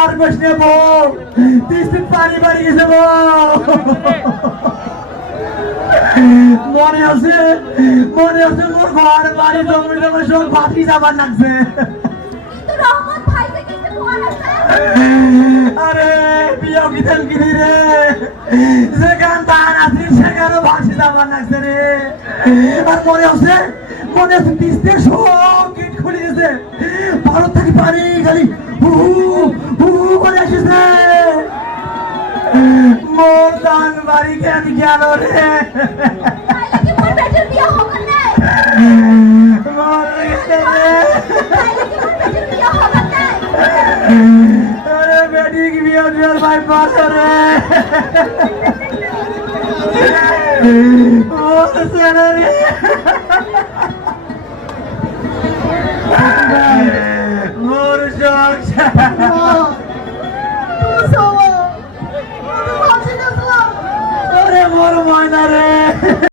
আর বসনে বউ 30 দিন পানি বাড়ি গেছে বউ মনে আছে মোর ঘর বাড়ি জমি জমি সব ফাটি যাবার লাগছে আরে বিয়া কিতেন কিনি রে যেখান তার আছে সেখানে ফাটি যাবার লাগছে রে আর মনে আছে 30 দিন সব গেট খুলে গেছে ভারত থেকে পানি খালি হু হু করে আসছে মোর দান বাড়ি কেন গেল রে अरे बेटी की भी और भाई पास रे ओ सर रे